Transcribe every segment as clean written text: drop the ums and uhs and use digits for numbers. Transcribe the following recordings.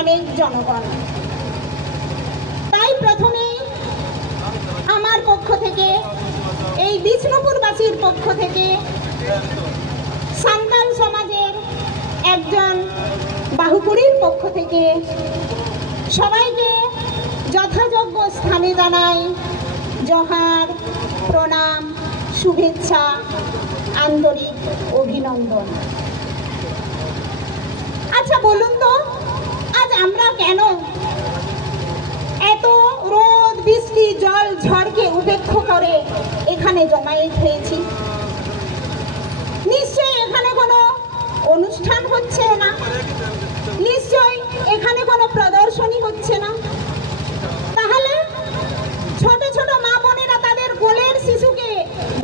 অনেক জনগণ। তাই প্রথমেই আমার পক্ষ থেকে, এই বিষ্ণুপুরবাসীর পক্ষ থেকে, সান্তাল সমাজের একজন বাহুপুরীর পক্ষ থেকে সবাইকে যথাযোগ্য স্থানে জানাই জোহার, প্রণাম, শুভেচ্ছা, আন্তরিক অভিনন্দন। আচ্ছা বলুন তো, আজ আমরা কেন এত রোদ, বৃষ্টি, জল, ঝড়কে উপেক্ষা করে এখানে জমায়েত হয়েছি? নিশ্চয়ই এখানে কোনো অনুষ্ঠান হচ্ছে না, নিশ্চয়ই এখানে কোনো প্রদর্শনী হচ্ছে না। তাহলে ছোট ছোট মা বোনেরা তাদের কোলের শিশুকে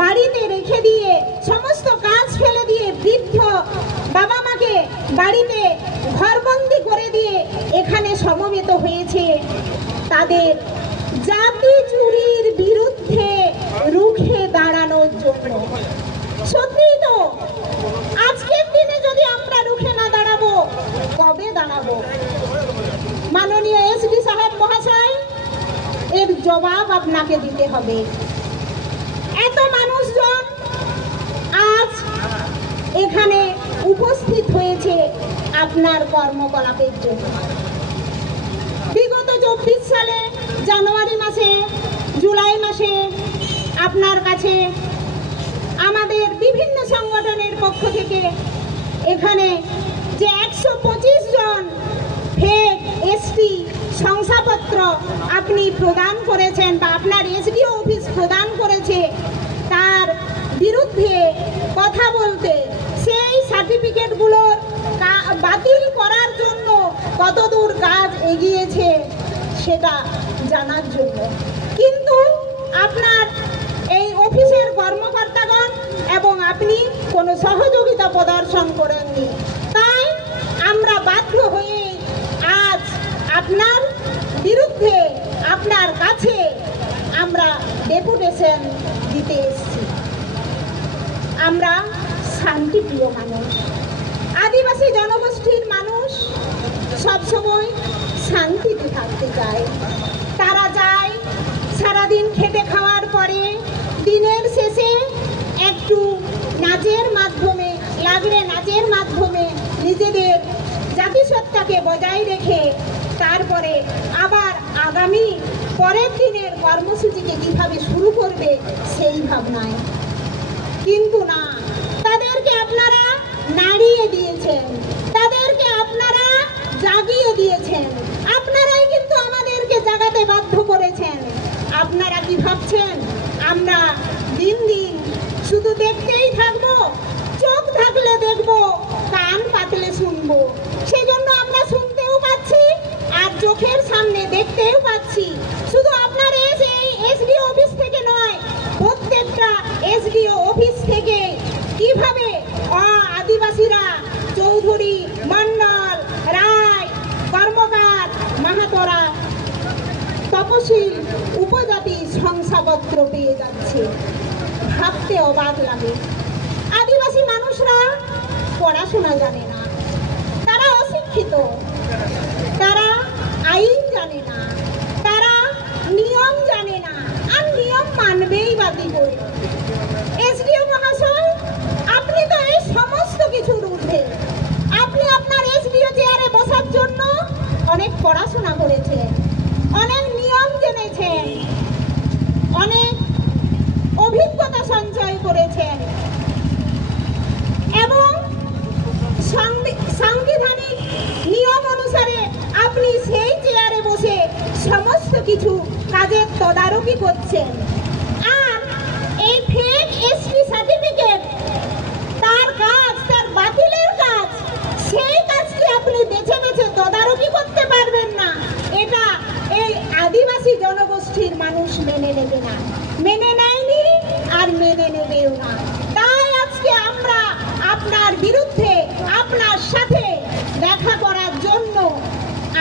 বাড়িতে রেখে দিয়ে, সমস্ত কাজ ফেলে দিয়ে, বৃদ্ধ বাবা মাকে বাড়িতে ঘরবন্দি করে দিয়ে এখানে সমবেত হয়েছে তাদের জাতি চুরির বিরুদ্ধে রুখে দাঁড়ানোর জন্য। সত্যিই তো, আজকের দিনে যদি আমরা রুখে না দাঁড়াবো, কবে দাঁড়াবো? মাননীয় এসডি সাহেব মহাশয়, এর জবাব আপনাকে দিতে হবে। এত মানুষজন আজ এখানে উপস্থিত হয়েছে আপনার কর্মকলাপের জন্য। বিগত 24 সালে জানুয়ারি মাসে, জুলাই মাসে আপনার কাছে আমাদের বিভিন্ন সংগঠনের পক্ষ থেকে এখানে যে 125 জন ফেক এসটি শংসাপত্র আপনি প্রদান করেছেন বা আপনার এসডিও অফিস প্রদান করেছে, তার বিরুদ্ধে কথা বলতে, সেই সার্টিফিকেটগুলোর বাতিল করার জন্য কতদূর কাজ এগিয়েছে সেটা জানার জন্য। কিন্তু আপনার এই অফিসের কর্মকর্তাগণ এবং আপনি কোনো সহযোগিতা প্রদর্শন করেননি। তাই আমরা বাধ্য হয়ে আজ আপনার বিরুদ্ধে, আপনার কাছে আমরা ডেপুটেশন দিতে এসেছি। আমরা শান্তিপ্রিয় মানুষ, আদিবাসী জনগোষ্ঠীর মানুষ সবসময় শান্তিতে থাকতে চায়। তারা চায় সারাদিন খেটে খাওয়ার পরে দিনের শেষে একটু নাচের মাধ্যমে, লাগলে নাচের মাধ্যমে নিজেদের জাতিসত্তাকে বজায় রেখে তারপরে আবার আগামী পরের দিনের কর্মসূচিকে কিভাবে শুরু করবে সেই ভাবনায়। কিন্তু না, তাদেরকে আপনারা নাড়িয়ে দিয়েছেন, তাদেরকে আপনারা জাগিয়ে দিয়েছেন, আপনারাই কিন্তু আমাদেরকে জাগাতে বাধ্য করেছেন। আপনারা কি ভাবছেন আমরা দিন দিন শুধু দেখতেই থাকবো? চোখ থাকলে দেখবো, কান পাতলে শুনবো। সেই জন্য আমরা শুনতেও পাচ্ছি আর চোখের সামনে দেখতেও পাচ্ছি। শুধু আপনার এই এসডিও অফিস থেকে নয়, প্রত্যেকটা এসডিও অফিস থেকে কিভাবে আদিবাসীরা, চৌধুরী, মন্ডল, রায়, কর্মকার, মাহাতোরা, তপশিল, উপজাতি শংসাপত্র পেয়ে যাচ্ছে। ভাবতে অবাক লাগে। আদিবাসী মানুষরা পড়াশোনা জানে না, তারা অশিক্ষিত, তারা আইন জানে না, তারা নিয়ম জানে না, আর নিয়ম মানবেই বা কি করে? এসডিও মহাশয়, আপনি তো এই সমস্ত কিছুর ঊর্ধ্বে। আপনি আপনার এসডিও চেয়ারে বসার জন্য অনেক পড়াশোনা করেছেন, অনেক নিয়ম জেনেছেন, অনেক অভিজ্ঞতা সঞ্চয় করেছেন এবং সাংবিধানিক নিয়ম অনুসারে আপনি সেই চেয়ারে বসে সমস্ত কিছু কাজের তদারকি করছেন। আর এই ফেক এসপি সার্টিফিকেট, তার কাজ, তার বাতিলের কাজ, সেই কাজকে আপনি বেছে বেছে তদারকি করতে পারবেন না। এটা এই আদিবাসী জনগোষ্ঠীর মানুষ মেনে নেবে না, মেনে নেয়নি আর মেনে নেবেও না। তাই আজকে আমরা আপনার বিরুদ্ধে, আপনার সাথে দেখা করার জন্য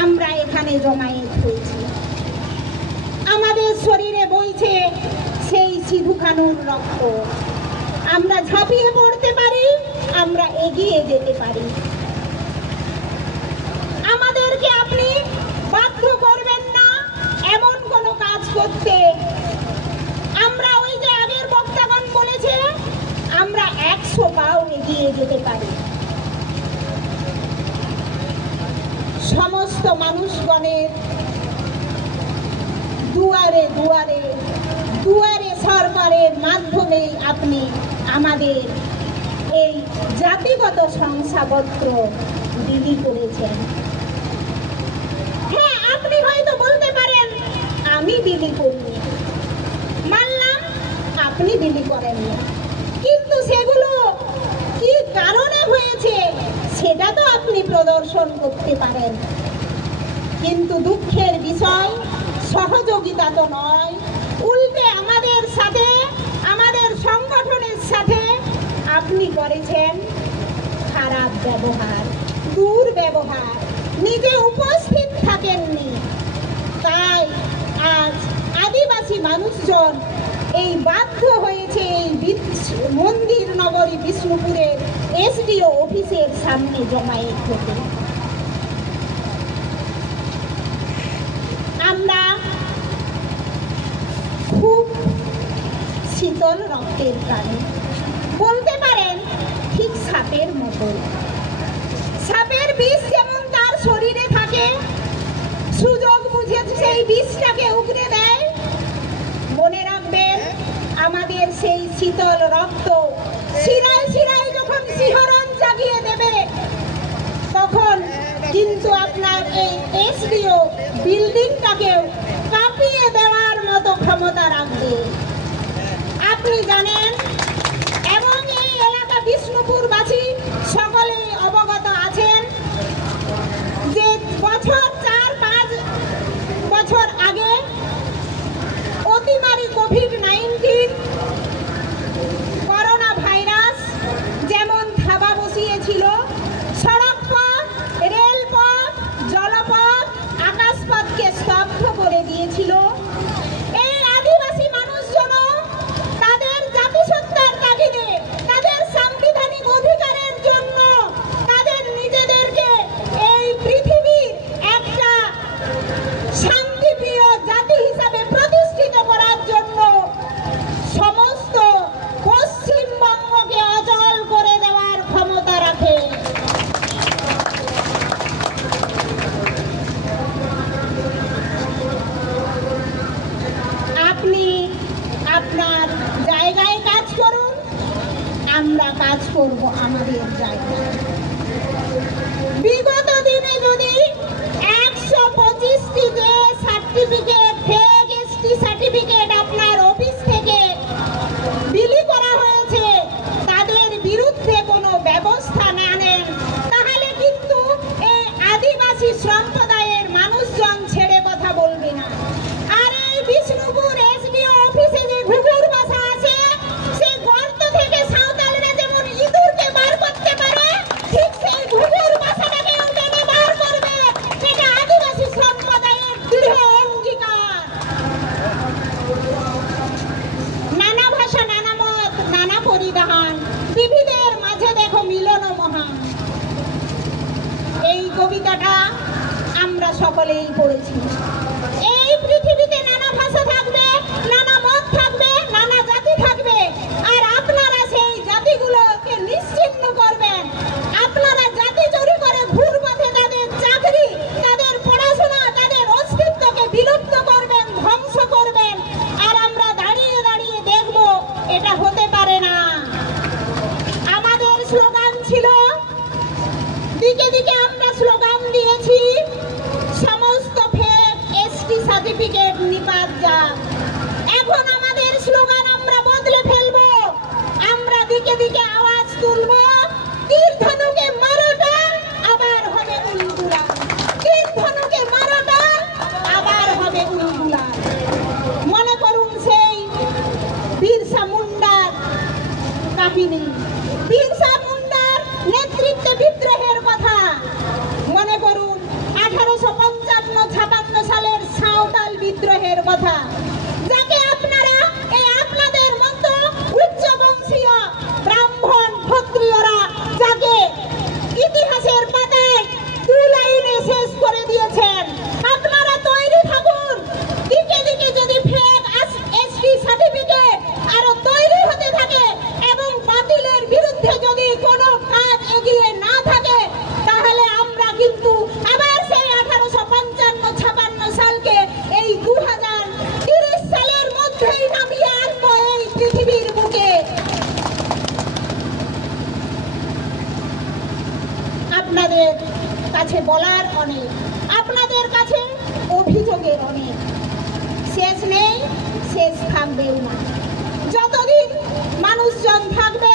আমরা এখানে জমায়েত হয়েছি। আমাদের শরীরে বইছে সেই সিধু কানুর রক্ত। আমরা ঝাঁপিয়ে পড়তে পারি, আমরা এগিয়ে যেতে পারি। আমাদেরকে আপনি সমস্ত মানুষগণের দুয়ারে দুয়ারে দুয়ারে সরকারের মাধ্যমে আপনি আমাদের এই জাতিগত শংসাপত্র বিলি করেছেন। হ্যাঁ, আপনি হয়তো বলতে পারেন আমি বিলি করিনি, মানলাম আপনি বিলি করেননি, কিন্তু সেগুলো কি কারণে হয়েছে সেটা তো আপনি প্রদর্শন করতে পারেন। কিন্তু দুঃখের বিষয়, সহযোগিতা তো নয়, উল্টে আমাদের সাথে, আমাদের সংগঠনের সাথে আপনি করেছেন খারাপ ব্যবহার, দুর্ব্যবহার, নিজে উপস্থিত থাকেননি। তাই আজ আদিবাসী মানুষজন এই বাধ্য হয়েছে এই মন্দির নগরী বিষ্ণুপুরের এসডিও অফিসের সামনে জমায়েত হতে। আমরা খুব শীতল রক্তের প্রাণী, বলতে পারেন ঠিক সাপের মতো। সাপের বিষ যেমন তার শরীরে থাকে, সুযোগ বুঝে সেই বিষটাকে উগরে দেয়। মনে রাখবেন, আমাদের সেই শীতল রক্ত শিরায় শিরায় যখন শিহরণ জাগিয়ে দেবে, তখন কিন্তু আপনার এই এসডিও বিল্ডিংটাকেও কাঁপিয়ে দেওয়ার মতো ক্ষমতা রাখবে। আপনি জানেন, এবং এই এলাকা বিষ্ণুপুরবাসী সকলেই অবগত আছেন যে বছর 4-5 বছর আগে অতিমারী কোভিড-19 করোনা ভাইরাস যেমন থাবা বসিয়েছিল, সড়কপথ, রেলপথ, জলপথ, আকাশপথকে স্তব্ধ করে দিয়েছিল। এই আদিবাসী মানুষজন তাদের জাতিসত্তার তাগিদে, তাদের সাংবিধানিক অধিকারের জন্য, তাদের নিজেদেরকে এই পৃথিবীর একটা শান্তিপ্রিয় জাতি হিসাবে প্রতিষ্ঠিত করার জন্য সমস্ত পশ্চিমবঙ্গকে অচল করে দেওয়ার ক্ষমতা রাখে। আপনি আপনার জায়গায় কাজ করুন, আমরা কাজ করব আমাদের জায়গায়। বিগত দিনে যদি 125টি যে সার্টিফিকেট, ফেক এসটি সার্টিফিকেট আপনার অফিস থেকে বিলি করা হয়েছে, তাদের বিরুদ্ধে কোনো ব্যবস্থা না নেন, তাহলে কিন্তু এই আদিবাসী সম্প্রদায়ের মানুষজন ছেড়ে কথা বলবে না। আর এই বিষ্ণুপুর এসডিও অফিসে যে ঘুঘুর বাসা আছে, সেই গর্ত থেকে সাঁওতালরা যেমন ইঁদুরকে বার করতে পারে, ঠিক সেই ঘুঘুর বাসাটাকেও টেনে বার করবে। সেটা আদিবাসী সম্প্রদায়ের দৃঢ় অঙ্গীকার। নানা ভাষা, নানা মত, নানা পরিধান, বিবিধের মাঝে দেখো মিলন মহান। এই কবিতাটা আমরা সকলেই পড়েছি। এই পৃথিবীতে নানা ভাষা থাকবে, নানা মত থাকবে, নানা জাতি থাকবে, আর আপনারা সেই জাতিগুলোকে নিশ্চিহ্ন করবেন। আপনারা জাতি চুরি করে ঘুরপথে তাদের চাকরি, তাদের পড়াশোনা, তাদের অস্তিত্বকে বিলুপ্ত করবেন, ধ্বংস করবেন, আর আমরা দাঁড়িয়ে দাঁড়িয়ে দেখব। এটা হতে পারে না। আমাদের স্লোগান ছিল, দিকে দিকে আমরা স্লোগান দিয়েছি, সমস্ত ফেক এসটি সার্টিফিকেট নিপাত যাক। এখন আমাদের স্লোগান আমরা বদলে ফেলবো। আমরা দিকে দিকে আওয়াজ তুলবো, তীর ধনুকে মারোটা আবার হবে উলগুলা, তীর ধনুকে মারোটা আবার হবে উলগুলা। মনে করুন সেই বিরসা মুন্ডার কাহিনী, বিরসা মুন্ডার নেতৃত্বে বিদ্রোহের কথা। মনে করুন 1855-56 সালের সাঁওতাল বিদ্রোহের কথা, যাকে আপনারা এই আপনাদের মতো উচ্চবংশীয় ব্রাহ্মণ ক্ষত্রিয়রা যাকে ইতিহাসের পাতায় 2 লাইনে শেষ করে দিয়েছেন। আপনারা তৈরি থাকুন। দিকে দিকে যদি ফেক এসটি সার্টিফিকেট আরো তৈরি হতে থাকে এবং বাতিলের বিরুদ্ধে যদি কোনো কাজ এগিয়ে না থাকে, তাহলে আমরা কিন্তু আবার সেই বলার অনেক, আপনাদের কাছে অভিযোগের অনেক, শেষ নেই, শেষ থাকবেও না। যতদিন মানুষজন থাকবে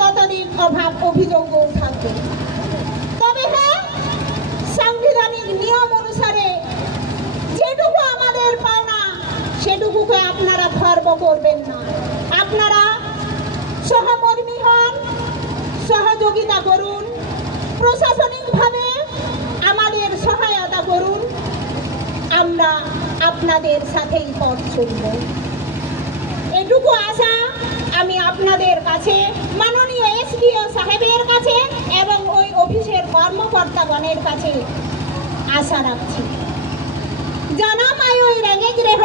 ততদিন অভাব অভিযোগও থাকবে। তবে হ্যাঁ, সাংবিধানিক নিয়ম অনুসারে যেটুকু আমাদের পাওনা সেটুকুকে আপনারা খর্ব করবেন না। আপনারা সহকর্মী হন, সহযোগিতা করুন, প্রশাসনিকভাবে আমাদের সহায়তা করুন, আমরা আপনাদের সাথেই পথ চলব। এটুকু আশা আমি আপনাদের কাছে, মাননীয় এসডিও সাহেবের কাছে এবং ওই অফিসের কর্মকর্তাগণের কাছে আশা রাখছি। জানাম আয় ওই রেঙ্গেজ রেহ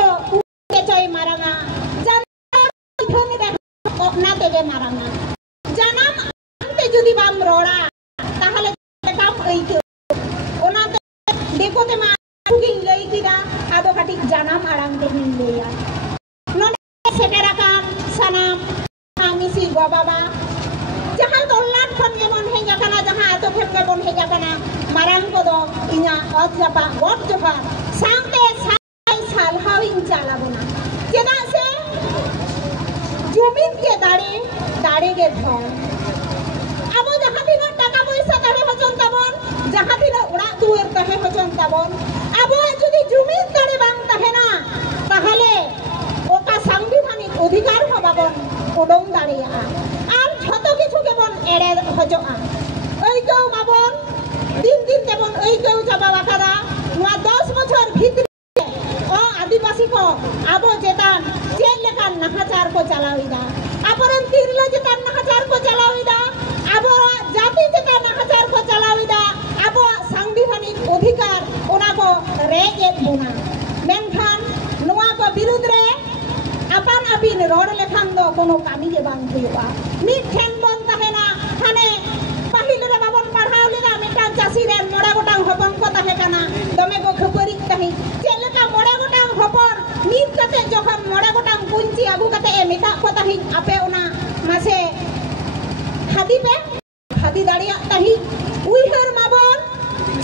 চয় মারাঙা, না থেকে মারাঙা, জানাম আনতে যদি বাম রড়া তাহলে কাম ঐক্য ওনাতে দেখোতে মা ᱜᱤᱧ ᱞᱟᱹᱭ ᱠᱮᱫᱟ, ᱟᱫᱚ ᱠᱟᱹᱴᱤᱡ ᱡᱟᱱᱟᱢ ᱟᱲᱟᱝ ᱛᱮᱜᱤᱧ ᱞᱟᱹᱭᱟ᱾ ᱱᱚᱰᱮ ᱥᱮᱴᱮᱨ ᱟᱠᱟᱱ ᱥᱟᱱᱟᱢ ᱢᱤᱥᱤ ᱜᱚ ᱵᱟᱵᱟ, ᱡᱟᱦᱟᱸ ᱛᱚᱞᱞᱟᱴ ᱠᱷᱚᱱ ᱜᱮᱵᱚᱱ ᱦᱮᱡ ᱟᱠᱟᱱᱟ, ᱡᱟᱦᱟᱸ ᱟᱛᱳ ᱠᱷᱚᱱ ᱜᱮᱵᱚᱱ ᱦᱮᱡ ᱟᱠᱟᱱᱟ, ᱢᱟᱨᱟᱝ ᱠᱚᱫᱚ ᱤᱧᱟᱹᱜ ᱚᱛ ᱡᱟᱯᱟᱜ ᱜᱚᱰ ᱡᱚᱦᱟᱨ ᱥᱟᱶᱛᱮ ᱥᱟᱞᱦᱟᱣᱤᱧ ᱪᱟᱞ ᱟᱵᱚᱱᱟ। ᱪᱮᱫᱟᱜ ᱥᱮ ᱡᱩᱢᱤᱫ ᱜᱮ ᱫᱟᱲᱮ, ᱫᱟᱲᱮ ᱜᱮ ᱫᱷᱚᱱ। ᱟᱵᱚ ᱡᱟᱦᱟᱸ ᱛᱤᱱᱟᱹᱜ ᱴᱟকা ᱯᱚᱭᱥᱟ ᱛᱟᱦᱮᱸ ᱦᱚᱪᱚᱱ ᱛᱟᱵᱚᱱ, ᱡᱟᱦᱟᱸ ᱛᱤᱱᱟᱹᱜ ᱚᱲᱟᱜ ᱫᱩᱣᱟᱹᱨ ᱛᱟᱦᱮᱸ ᱦᱚᱪᱚᱱ ᱛᱟᱵᱚᱱ, আবহাওয়া যদি জুমিদ দাঁড়ে বাং থাকে না, তাহলে ওটা সাংবিধানিক অধিকার হবাবন উডং দাঁড়িয়া আর যত কিছু কেবন এড়ে হজা ঐক্যও বাবন দিন দিন তেমন ঐক্যও চাবা বাকারা। 10 বছর ভিতরে ও আদিবাসী কো আবো যেতান চেন লেখান নাহাচার কো চালাউইদা, আপরেন তিরলে যেতান নাহাচার কো চালাউইদা, আবো জাতি যেতান নাহাচার কো চালাউইদা, আবো সাংবিধানিক অধিকার ওনা কো রেজেত বোনা। মেনখান নোয়া কো বিরুদ্ধ রে আপান আপিন রড় লেখান দো কোনো কামি গে বাং হুইবা। মিট ঠেন বন তাহেনা, হানে পাহিল রে বাবন পড়াও লেগা মিটান চাষি রেন মোড়া গোটাং হপন কো তাহে কানা, দমে গো খপরিক তাহি চেলেকা মোড়া গোটাং হপন মিট কাতে যখন মোড়া গোটাং কুঞ্চি আগু কাতে এ মিটা কো তাহি আপে ওনা মাসে খাদি পে খাদি দাঁড়িয়া তাহি উইহার মাবন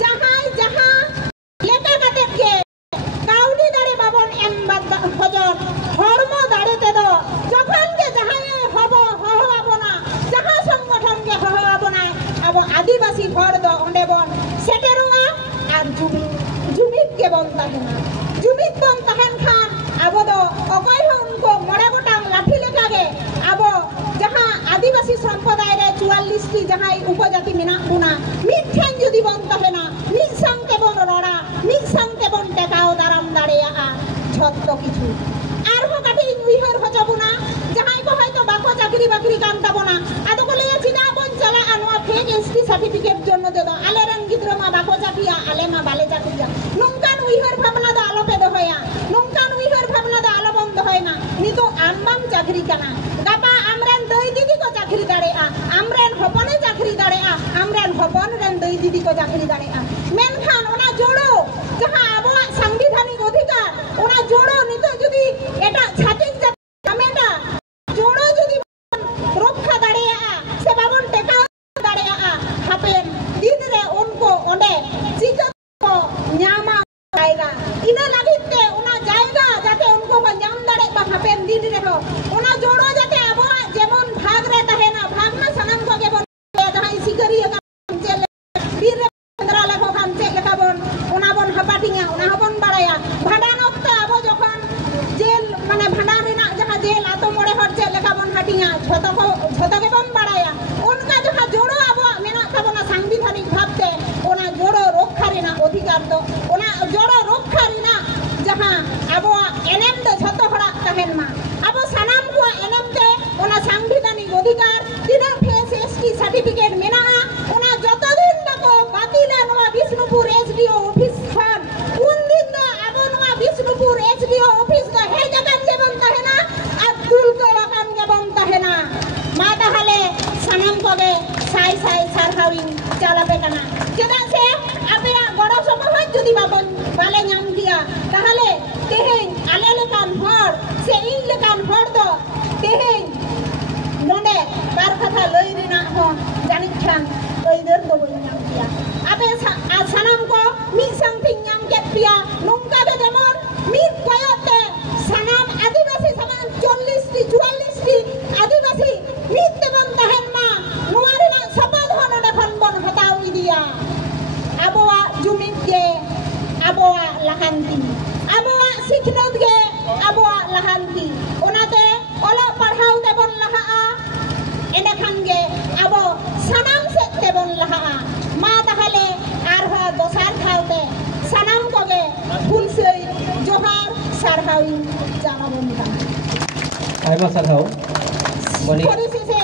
যাহাই যাহা লেকা কাতে কে কাউলি দাঁড়ে বাবন এম হজন ধর্ম দাঁড়ে তেদ যখন কে যাহাই হব হহ আবনা, যাহা সংগঠন কে হহ আবনা আবো আদিবাসী হর দ অন্ডে বন সেটেরুয়া আর জুমিদ কে বন তাহেনা। জুমিদ বন তাহেন খান আবো দ অকয় উনকো মড়ে গোটাং লাঠি লেখা গে আবো যাহা আদিবাসী সম্প্রদায় রে 44টি যাহাই উপজাতি মেনাক বুনা মিঠেন যদি বন তাহেনা, মিট সঙ্গে বন রড়া, মিট সঙ্গে বন টেকাও দারাম দাঁড়িয়া ঝত্ত কিছু আর হো কাটি উইহর হজবুনা। যাহাই কো হয়তো বাকো চাকরি বাকরি কাম তাবনা, আদো কো লইয়া চিনা বন চলা আনোয়া ফেক এসটি সার্টিফিকেট জন্য দেদ আলেরান গিদ্র মা বাকো চাকরিয়া আলে মা বালে চাকরিয়া। নংকান উইহর ভাবনা দো আলোপে দহয়া, নংকান উইহর ভাবনা দো আলো বন্ধ হয় না। নিতো আমবাম চাকরি কানা, গাপা আমরান দই দিদি কো চাকরি দাঁড়িয়া, আমরান হপনে চাকরি দাঁড়িয়া, আমরান হপন রেন দই দিদি কো চাকরি দাঁড়িয়া। মেনখান ওনা জোড়ো যাহা আবহাওয়া সাংবিধানিক অধিকার ওনা জোড়ো নিতো যদি এটা ছাতিক জামেটা জোড়ো যদি রক্ষা দাঁড়িয়া সে বাবন টেকা দাঁড়িয়া হাপেন দিন রে উনকো ওনে চিজত কো ᱧᱟᱢᱟ জায়গা ইনা লাগিতে ওনা জায়গা যাতে উনকো কো ᱧᱟᱢ দাঁড়ে বা হাপেন দিন রে ওনা জোড়ো যাতে আবহাওয়া যেমন ভাগ রে তাহেনা, ভাগ না সানাম কো গেবন যাহাই সিকারিয়া কাম বীর রে 15 লাখ কাম চেক লেখাবন ওনা বন হাপাটিঙা ওনা হবন বাড়ায়া। ভাডান অক্ত আবো যখন জেল মানে ভাডান রেনা যাহা জেল আতো মোড়ে হর চেক লেখাবন হাটিঙা ঝত গেবন বাড়ায়া। উনকা যাহা জোড়ো আবো মেনা তাবনা সাংবিধানিক ভাবতে ওনা জোড়ো রক্ষা রেনা অধিকার দো, ওনা জোড়ো রক্ষা রেনা যাহা আবো এনএম দো ঝত হড়া তাহেন মা আবো সানাম কো এনএম তে ওনা সাংবিধানিক অধিকার তিনা ফেস এসটি সার্টিফিকেট মেনা ওনা যতদিন বাকো বাতিলা নোয়া বিষ্ণুপুর এসডিও অফিস খান কোন দিন দো আবো নোয়া বিষ্ণুপুর এসডিও অফিস দো হে জায়গা যেবন তাহেনা আব্দুল কো বাকান গেবন তাহেনা। মা তাহলে সানাম কবে সাই সাই সারহাউইন চালাবে কানা। চেদা সে আপেয়া বড় সমাজ যদি বাবন বালে ᱧᱟᱢ দিয়া তাহলে তেহেন আলে লেকান হর সে ইন লেকান হর দো তেহেন ননে বার কথা লই রেনা হন জানিক খান ওইদের তো বই ᱧᱟᱢ দিয়া। আপে সানাম কো lahanti abuwa sikhnat ge abuwa lahanti onate olok parhau tebon lahaa enekhan ge abo sanam set tebon lahaa ma tahale arho dosar khawte sanam koge hulsei johar sarhawi janabon kan আইমা সারহাও মানে পরিশেষে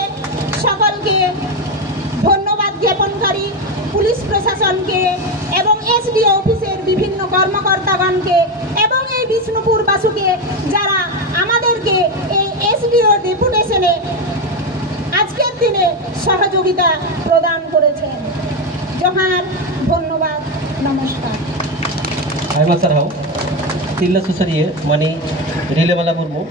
সকলকে ধন্যবাদ জ্ঞাপনকারী police প্রশাসনকে এবং SDO অফিসের বিভিন্ন কর্মকর্তাগণকে এবং এই বিষ্ণুপুরবাসীকে যারা আমাদেরকে এই এসডিও ডেপুটেশনে আজকের দিনে সহযোগিতা প্রদান করেছেন। জোহার, ধন্যবাদ, নমস্কার। আইমা সারহাও তিল্লা সুসারিয়ে মানে রিলেমালা মুর্মু